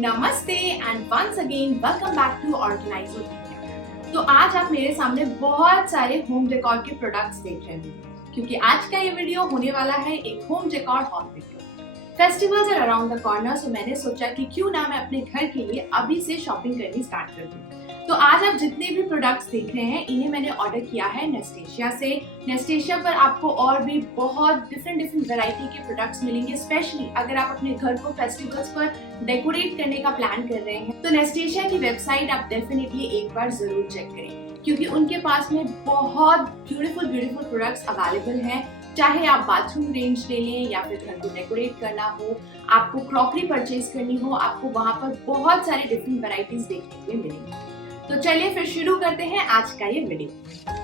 नमस्ते and once again welcome back to organise with media. तो आज आप मेरे सामने बहुत सारे होम डेकोर के प्रोडक्ट्स देख रहे हैं क्योंकि आज का ये वीडियो होने वाला है एक home decor haul video. Festivals are around the corner, so मैंने सोचा कि क्यों ना मैं अपने घर के लिए अभी से शॉपिंग करनी स्टार्ट कर दूं। तो आज आप जितने भी प्रोडक्ट्स देख रहे हैं इन्हें मैंने ऑर्डर किया है नेस्टेशिया से। नेस्टेशिया पर आपको और भी बहुत डिफरेंट वैरायटी के प्रोडक्ट्स मिलेंगे, स्पेशली अगर आप अपने घर को फेस्टिवल्स पर डेकोरेट करने का प्लान कर रहे हैं तो नेस्टेशिया की वेबसाइट आप डेफिनेटली एक बार जरूर चेक करें क्योंकि उनके पास में बहुत ब्यूटीफुल प्रोडक्ट्स अवेलेबल हैं। चाहे आप बाथरूम रेंज ले लें या फिर घर को डेकोरेट करना हो, आपको क्रॉकरी परचेज करनी हो, आपको वहाँ पर बहुत सारे डिफरेंट वैरायटीज देखने के लिए मिलेंगी। तो चलिए फिर शुरू करते हैं आज का ये वीडियो।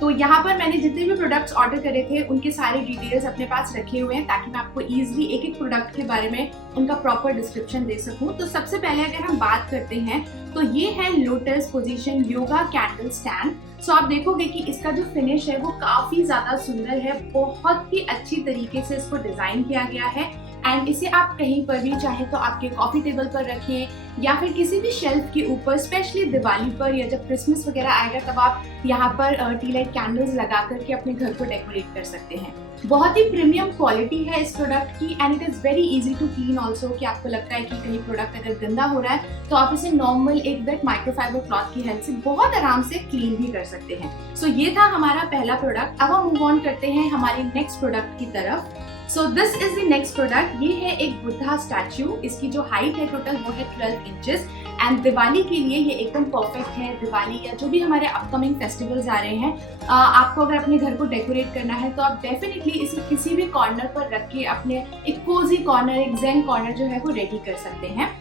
तो यहाँ पर मैंने जितने भी प्रोडक्ट्स ऑर्डर करे थे उनके सारे डिटेल्स अपने पास रखे हुए हैं ताकि मैं आपको इजीली एक एक प्रोडक्ट के बारे में उनका प्रॉपर डिस्क्रिप्शन दे सकूं। तो सबसे पहले अगर हम बात करते हैं तो ये है lotus position yoga candle stand. So आप देखोगे कि इसका जो फिनिश है वो काफी ज्यादा सुंदर है, बहुत ही अच्छी तरीके से इसको डिजाइन किया गया है एंड इसे आप कहीं पर भी चाहे तो आपके कॉफी टेबल पर रखें या फिर किसी भी शेल्फ के ऊपर, स्पेशली दिवाली पर या जब क्रिसमस वगैरह आएगा तब आप यहाँ पर टी लाइट कैंडल्स लगा करके अपने घर को डेकोरेट कर सकते हैं। बहुत ही प्रीमियम क्वालिटी है इस प्रोडक्ट की and it is very easy to clean also. कि आपको लगता है कि कहीं प्रोडक्ट अगर गंदा हो रहा है तो आप इसे नॉर्मल एक वेट माइक्रोफाइबर क्लॉथ की हेल्प से बहुत आराम से क्लीन भी कर सकते हैं। सो ये था हमारा पहला प्रोडक्ट। अब हम मूव ऑन करते हैं हमारे नेक्स्ट प्रोडक्ट की तरफ। So this is the next product. ये है एक बुद्धा स्टैचू। इसकी जो हाइट है टोटल वो है 12 इंचेस एंड दिवाली के लिए ये एकदम परफेक्ट है। दिवाली या जो भी हमारे अपकमिंग फेस्टिवल्स आ रहे हैं, आपको अगर अपने घर को डेकोरेट करना है तो आप डेफिनेटली इसे किसी भी कॉर्नर पर रख के अपने एक कोजी कॉर्नर, एक जेन कॉर्नर जो है वो रेडी कर सकते हैं।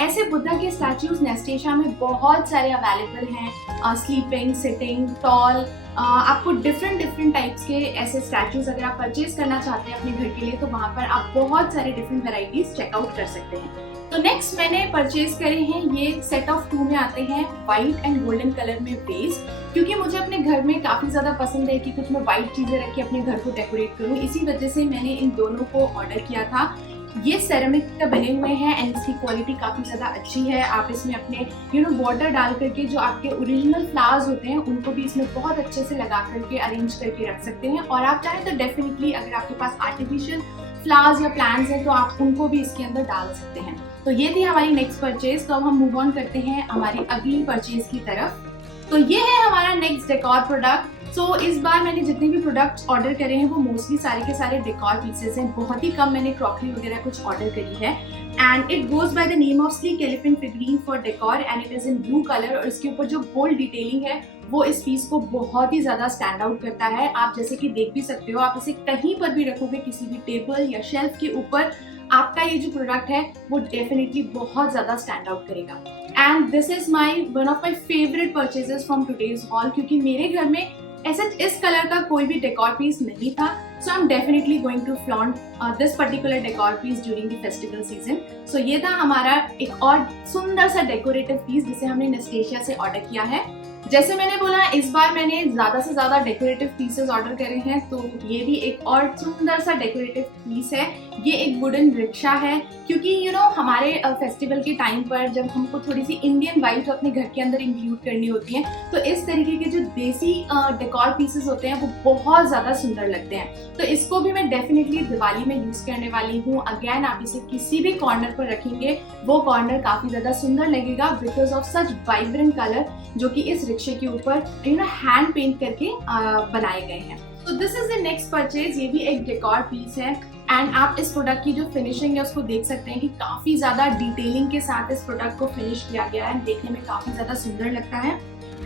ऐसे बुद्धा के स्टैचूज नेस्टेशिया में बहुत सारे अवेलेबल हैं, स्लीपिंग, सिटिंग, टॉल। आपको डिफरेंट टाइप्स के ऐसे स्टैचूज अगर आप परचेज करना चाहते हैं अपने घर के लिए तो वहाँ पर आप बहुत सारे डिफरेंट वैरायटीज चेकआउट कर सकते हैं। तो नेक्स्ट मैंने परचेज करे हैं ये सेट ऑफ 2 में आते हैं व्हाइट एंड गोल्डन कलर में बेस, क्योंकि मुझे अपने घर में काफी ज्यादा पसंद है कि कुछ मैं व्हाइट चीजें रख के अपने घर को डेकोरेट करूँ। इसी वजह से मैंने इन दोनों को ऑर्डर किया था। ये सेरेमिक का बने हुए हैं एंड इसकी क्वालिटी काफी ज्यादा अच्छी है। आप इसमें अपने वाटर डाल करके जो आपके ओरिजिनल फ्लावर्स होते हैं उनको भी इसमें बहुत अच्छे से लगा करके अरेंज करके रख सकते हैं और आप चाहें तो डेफिनेटली अगर आपके पास आर्टिफिशियल फ्लावर्स या प्लांट्स हैं तो आप उनको भी इसके अंदर डाल सकते हैं। तो ये थी हमारी नेक्स्ट परचेज। तो अब हम मूव ऑन करते हैं हमारी अगली परचेज की तरफ। तो ये है हमारा नेक्स्ट डेकोर प्रोडक्ट। सो इस बार मैंने जितने भी प्रोडक्ट्स ऑर्डर करे हैं वो मोस्टली सारे के सारे डेकोर पीसेस हैं। बहुत ही कम मैंने क्रॉकरी वगैरह कुछ ऑर्डर करी है and it goes by the name of sleek elephant figurine for decor and it is in blue colour. और इसके ऊपर जो बोल्ड डिटेलिंग है वो इस पीस को बहुत ही ज्यादा स्टैंड आउट करता है। आप जैसे कि देख भी सकते हो, आप इसे कहीं पर भी रखोगे किसी भी टेबल या शेल्फ के ऊपर, आपका ये जो प्रोडक्ट है वो डेफिनेटली बहुत ज्यादा स्टैंड आउट करेगा। And this is one of my favourite purchases from today's hall, क्योंकि मेरे घर में ऐसा इस कलर का कोई भी डेकोर पीस नहीं था। So I am definitely going to flaunt this particular decor piece during the festival season. So ये था हमारा एक और सुंदर सा डेकोरेटिव पीस जिसे हमने नेस्टेशिया से ऑर्डर किया है। जैसे मैंने बोला इस बार मैंने ज्यादा से ज्यादा डेकोरेटिव पीसेस ऑर्डर करे हैं, तो ये भी एक और सुंदर सा डेकोरेटिव पीस है। ये एक वुडन रिक्शा है, क्योंकि हमारे फेस्टिवल के टाइम पर जब हमको थोड़ी सी इंडियन वाइब्स अपने घर के अंदर इंक्लूड करनी होती हैं तो इस तरीके के जो देसी डेकोर पीसेस होते हैं वो बहुत ज्यादा सुंदर लगते हैं। तो इसको भी मैं डेफिनेटली दिवाली में यूज करने वाली हूँ। अगेन आप इसे किसी भी कॉर्नर पर रखेंगे वो कॉर्नर काफी ज्यादा सुंदर लगेगा because of such vibrant colour जो कि इस रिक्शे के ऊपर हैंड पेंट करके बनाए गए हैं। तो this is the next purchase. ये भी एक डेकोर पीस है एंड आप इस प्रोडक्ट की जो फिनिशिंग है उसको देख सकते हैं कि काफी ज्यादा डिटेलिंग के साथ इस प्रोडक्ट को फिनिश किया गया है। देखने में काफी ज्यादा सुंदर लगता है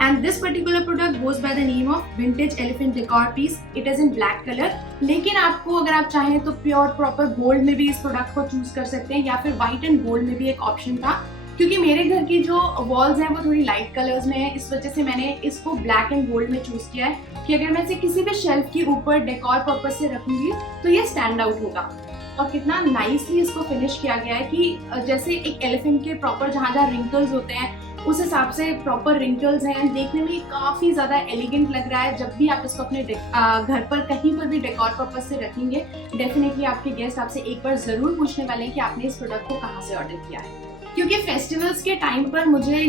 and this particular product goes by the name of vintage elephant decor piece. It is in black colour, लेकिन आपको अगर आप चाहें तो प्योर प्रॉपर गोल्ड में भी इस प्रोडक्ट को चूज कर सकते हैं या फिर व्हाइट एंड गोल्ड में भी एक ऑप्शन था। क्योंकि मेरे घर की जो वॉल्स हैं वो थोड़ी लाइट कलर्स में है, इस वजह से मैंने इसको ब्लैक एंड गोल्ड में चूज किया है कि अगर मैं इसे किसी भी शेल्फ के ऊपर डेकोर पर्पज से रखूंगी तो ये स्टैंड आउट होगा। और कितना नाइसली इसको फिनिश किया गया है कि जैसे एक एलिफेंट के प्रॉपर जहाँ जहाँ रिंकल्स होते हैं उस हिसाब से प्रॉपर रिंकल्स हैं, देखने में काफ़ी ज़्यादा एलिगेंट लग रहा है। जब भी आप इसको अपने घर पर कहीं पर भी डेकोर पर्पज से रखेंगे, डेफिनेटली आपके गेस्ट आपसे एक बार ज़रूर पूछने वाले हैं कि आपने इस प्रोडक्ट को कहाँ से ऑर्डर किया है। क्योंकि फेस्टिवल्स के टाइम पर मुझे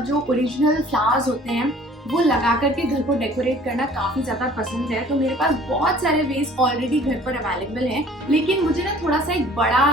जो ओरिजिनल फ्लावर्स होते हैं वो लगा करके घर को डेकोरेट करना काफ़ी ज़्यादा पसंद है। तो मेरे पास बहुत सारे वेस ऑलरेडी घर पर अवेलेबल हैं, लेकिन मुझे ना थोड़ा सा एक बड़ा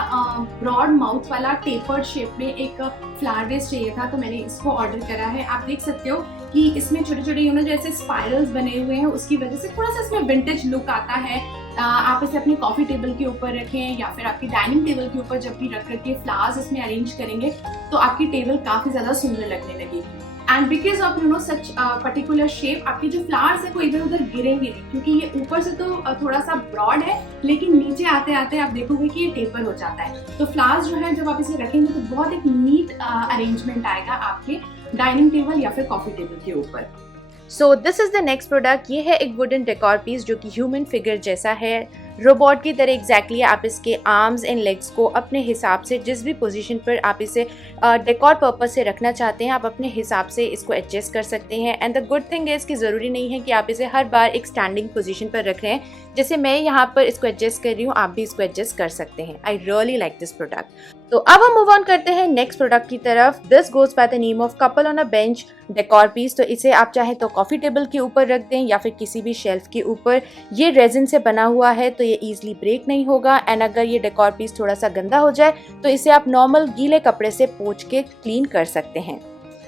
ब्रॉड माउथ वाला टेपर्ड शेप में एक फ्लावर वेस चाहिए था, तो मैंने इसको ऑर्डर करा है। आप देख सकते हो कि इसमें छोटे छोटे जैसे स्पाइरल्स बने हुए हैं, उसकी वजह से थोड़ा सा इसमें विंटेज लुक आता है। आप इसे अपने कॉफ़ी टेबल के ऊपर रखें या फिर आपकी डाइनिंग टेबल के ऊपर जब भी रख करके फ्लावर्स इसमें अरेंज करेंगे तो आपकी टेबल काफ़ी ज़्यादा सुंदर लगने लगेगी। And because of such particular shape, आपके जो फ्लावर्स है वो इधर उधर गिरेंगे नहीं, क्योंकि ये ऊपर से तो थोड़ा सा ब्रॉड है, लेकिन नीचे आते आते आप देखोगे कि ये टेपर हो जाता है। तो फ्लावर्स जो है जब आप इसे रखेंगे तो बहुत एक नीट अरेंजमेंट आएगा आपके डाइनिंग टेबल या फिर कॉफी टेबल के ऊपर। So this is the next product. ये है एक वुडन डेकोर पीस जो कि ह्यूमन फिगर जैसा है, रोबोट की तरह एग्जैक्टली। आप इसके आर्म्स एंड लेग्स को अपने हिसाब से जिस भी पोजीशन पर आप इसे डेकोर पर्पस से रखना चाहते हैं, आप अपने हिसाब से इसको एडजस्ट कर सकते हैं। And the good thing is कि ज़रूरी नहीं है कि आप इसे हर बार एक स्टैंडिंग पोजीशन पर रख रहे हैं। जैसे मैं यहाँ पर इसको एडजस्ट कर रही हूँ, आप भी इसको एडजस्ट कर सकते हैं। आई रियली लाइक दिस प्रोडक्ट। तो अब हम मूव ऑन करते हैं नेक्स्ट प्रोडक्ट की तरफ। This goes by the name of couple on a bench decor piece. तो इसे आप चाहे तो कॉफ़ी टेबल के ऊपर रख दें या फिर किसी भी शेल्फ के ऊपर। ये रेजिन से बना हुआ है तो ये ईजिली ब्रेक नहीं होगा। एंड अगर ये डेकोर पीस थोड़ा सा गंदा हो जाए तो इसे आप नॉर्मल गीले कपड़े से पोंछ के क्लीन कर सकते हैं।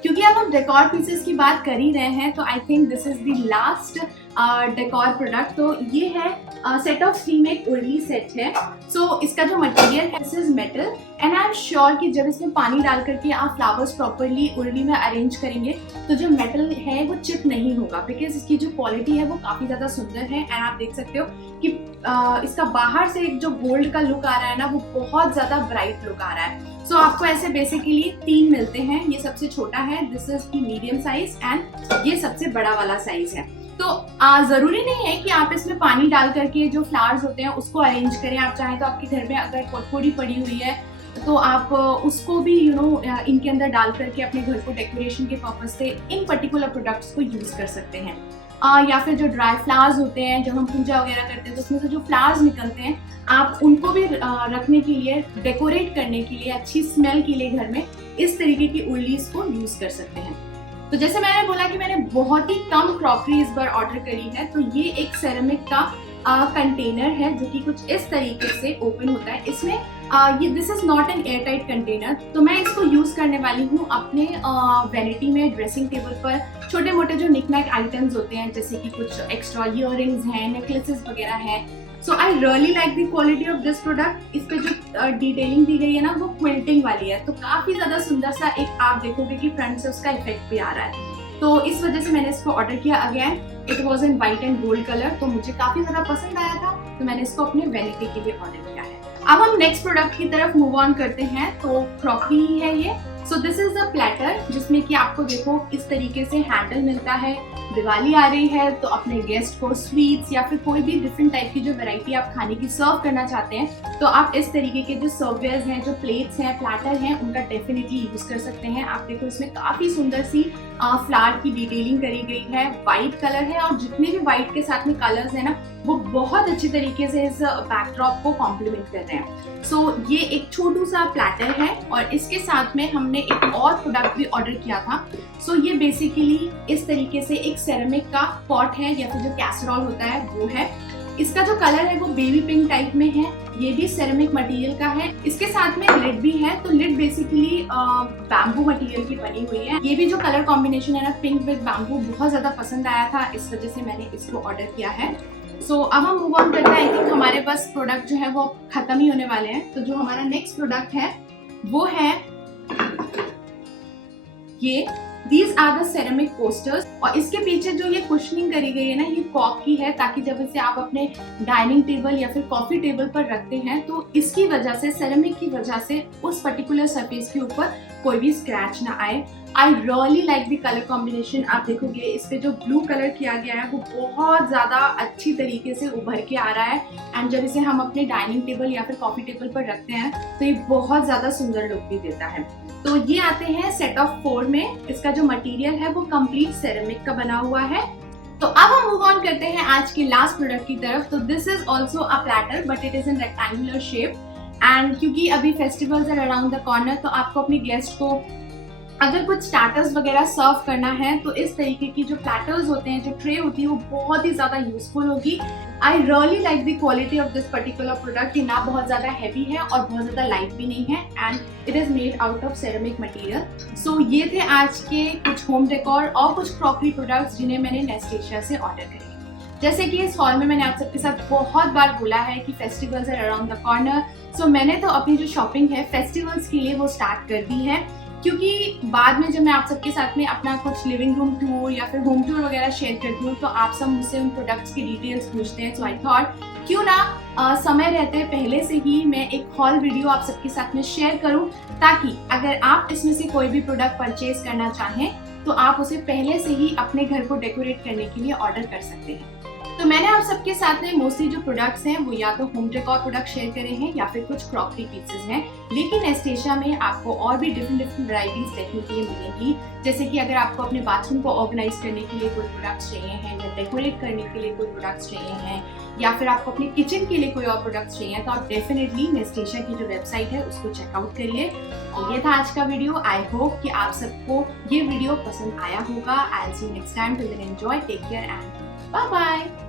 क्योंकि अब हम डेकोर पीसेस की बात कर ही रहे हैं तो I think this is the last decor product. तो ये है सेट ऑफ 3 में एक उर्ली सेट है। सो इसका जो मटेरियल है this is metal and I am sure कि जब इसमें पानी डाल करके आप फ्लावर्स प्रॉपरली उर्ली में अरेंज करेंगे तो जो मेटल है वो चिप नहीं होगा, बिकॉज इसकी जो क्वालिटी है वो काफ़ी ज़्यादा सुंदर है। एंड आप देख सकते हो कि इसका बाहर से एक जो गोल्ड का लुक आ रहा है ना, वो बहुत ज़्यादा ब्राइट लुक आ रहा है। सो आपको ऐसे बेसिकली 3 मिलते हैं। ये सबसे छोटा है, this is the medium size, and ये सबसे बड़ा वाला साइज है। तो जरूरी नहीं है कि आप इसमें पानी डाल करके जो फ्लावर्स होते हैं उसको अरेंज करें। आप चाहें तो आपके घर में अगर पोटपोरी पड़ी हुई है तो आप उसको भी इनके अंदर डाल करके अपने घर को डेकोरेशन के पर्पज से इन पर्टिकुलर प्रोडक्ट्स को यूज कर सकते हैं। या फिर जो ड्राई फ्लावर्स होते हैं, जब हम पूजा वगैरह करते हैं तो उसमें से जो फ्लावर्स निकलते हैं, आप उनको भी रखने के लिए, डेकोरेट करने के लिए, अच्छी स्मेल के लिए घर में इस तरीके की उर्लीज को यूज कर सकते हैं। तो जैसे मैंने बोला कि मैंने बहुत ही कम क्रॉकरी इस बार ऑर्डर करी है, तो ये एक सेरेमिक का कंटेनर है जो कि कुछ इस तरीके से ओपन होता है। इसमें ये this is not an air tight container, तो मैं इसको यूज करने वाली हूँ अपने वैनिटी में, ड्रेसिंग टेबल पर छोटे मोटे जो निकनैक आइटम्स होते हैं, जैसे कि कुछ एक्स्ट्रा इयररिंग्स हैं, नेकलेसेस वगैरह हैं। So I really like the quality of this product. इस पे जो डिटेलिंग दी गई है ना वो क्विल्टिंग वाली है, तो काफी ज्यादा सुंदर सा एक आप देखोगे कि फ्रंट से उसका इफेक्ट भी आ रहा है। तो इस वजह से मैंने इसको ऑर्डर किया। Again it was in white and gold colour, तो मुझे काफी ज्यादा पसंद आया था, तो मैंने इसको अपने वैनिटी के लिए ऑर्डर किया है। अब हम नेक्स्ट प्रोडक्ट की तरफ मूव ऑन करते हैं। तो क्रॉकरी ही है ये। So this is the platter, जिसमें कि आपको देखो इस तरीके से हैंडल मिलता है। दिवाली आ रही है तो अपने गेस्ट को स्वीट्स या फिर कोई भी डिफरेंट टाइप की जो वैरायटी आप खाने की सर्व करना चाहते हैं, तो आप इस तरीके के जो सर्ववेयर्स हैं, जो प्लेट्स हैं, प्लेटर हैं, उनका डेफिनेटली यूज कर सकते हैं। आप देखो इसमें काफी सुंदर सी फ्लावर की डिटेलिंग करी गई है, व्हाइट कलर है, और जितने भी व्हाइट के साथ में कलर्स है ना वो बहुत अच्छी तरीके से इस बैकड्रॉप को कॉम्प्लीमेंट कर रहे हैं। सो ये एक छोटू सा प्लेटर है, और इसके साथ में हमने एक और प्रोडक्ट भी ऑर्डर किया था। सो ये बेसिकली इस तरीके से एक सेरेमिक का पॉट है, या फिर जो कैसरोल होता है वो है। इसका जो कलर है वो बेबी पिंक टाइप में है, ये भी सेरेमिक मटेरियल का है। इसके साथ में लिड भी है, तो लिड बेसिकली बैम्बू मटेरियल की बनी हुई है। ये भी जो कलर कॉम्बिनेशन है ना, पिंक विद बैम्बू, बहुत ज्यादा पसंद आया था, इस वजह से मैंने इसको ऑर्डर किया है। सो अब हम मूव ऑन करते हैं। आई थिंक हमारे पास प्रोडक्ट जो है वो खत्म ही होने वाले हैं। तो जो हमारा नेक्स्ट प्रोडक्ट है वो है ये these are the ceramic coasters. और इसके पीछे जो ये कुशनिंग करी गई है ना, ये कॉक की है, ताकि जब इसे आप अपने डाइनिंग टेबल या फिर कॉफी टेबल पर रखते हैं तो इसकी वजह से, सेरेमिक की वजह से, उस पर्टिकुलर सरफेस के ऊपर कोई भी स्क्रैच ना आए। आई really like the colour combination. आप देखोगे इस पे जो ब्लू कलर किया गया है वो बहुत ज्यादा अच्छी तरीके से उभर के आ रहा है, एंड जब इसे हम अपने डाइनिंग टेबल या फिर कॉफी टेबल पर रखते हैं तो ये बहुत ज्यादा सुंदर लुक भी देता है। तो ये आते हैं सेट ऑफ 4 में। इसका जो मटेरियल है वो कंप्लीट सेरेमिक का बना हुआ है। तो अब हम मूव ऑन करते हैं आज के लास्ट प्रोडक्ट की तरफ। तो this is also a platter but it is in rectangular shape. And क्योंकि अभी festivals are around the corner, तो आपको अपने गेस्ट को अगर कुछ स्टार्टर्स वगैरह सर्व करना है तो इस तरीके की जो प्लेटर्स होते हैं, जो ट्रे होती है, वो बहुत ही ज़्यादा यूजफुल होगी। आई really like the quality of this particular product. ये ना बहुत ज़्यादा हैवी है और बहुत ज़्यादा लाइट भी नहीं है and it is made out of ceramic material. So ये थे आज के कुछ होम डेकोर और कुछ क्रॉकरी प्रोडक्ट्स जिन्हें मैंने नेस्टेशिया से ऑर्डर करे। जैसे कि इस हॉल में मैंने आप सबके साथ बहुत बार बोला है कि festivals are around the corner. So मैंने तो अपनी जो शॉपिंग है फेस्टिवल्स के लिए वो स्टार्ट कर दी है, क्योंकि बाद में जब मैं आप सबके साथ में अपना कुछ लिविंग रूम टूर या फिर होम टूर वगैरह शेयर करती हूँ तो आप सब मुझसे उन प्रोडक्ट्स की डिटेल्स पूछते हैं। सो आई थॉट क्यों ना समय रहते पहले से ही मैं एक हॉल वीडियो आप सबके साथ में शेयर करूँ, ताकि अगर आप इसमें से कोई भी प्रोडक्ट परचेज करना चाहें तो आप उसे पहले से ही अपने घर को डेकोरेट करने के लिए ऑर्डर कर सकते हैं। तो मैंने आप सबके साथ में मोस्टली जो प्रोडक्ट्स हैं वो या तो होम डेकोर प्रोडक्ट शेयर करे हैं या फिर कुछ क्रॉकरी पीसेस हैं, लेकिन नेस्टेशिया में आपको और भी डिफरेंट वैरायटीज देखने के लिए मिलेंगी। जैसे कि अगर आपको अपने बाथरूम को ऑर्गेनाइज करने के लिए कोई प्रोडक्ट्स चाहिए हैं या डेकोरेट करने के लिए कोई प्रोडक्ट्स चाहिए हैं या फिर आपको अपने किचन के लिए कोई और प्रोडक्ट्स चाहिए तो आप डेफिनेटली नेस्टेशिया की जो वेबसाइट है उसको चेकआउट करिए। तो ये था आज का वीडियो। आई होप कि आप सबको ये वीडियो पसंद आया होगा। I will see you next time. Till then enjoy, take care and bye bye.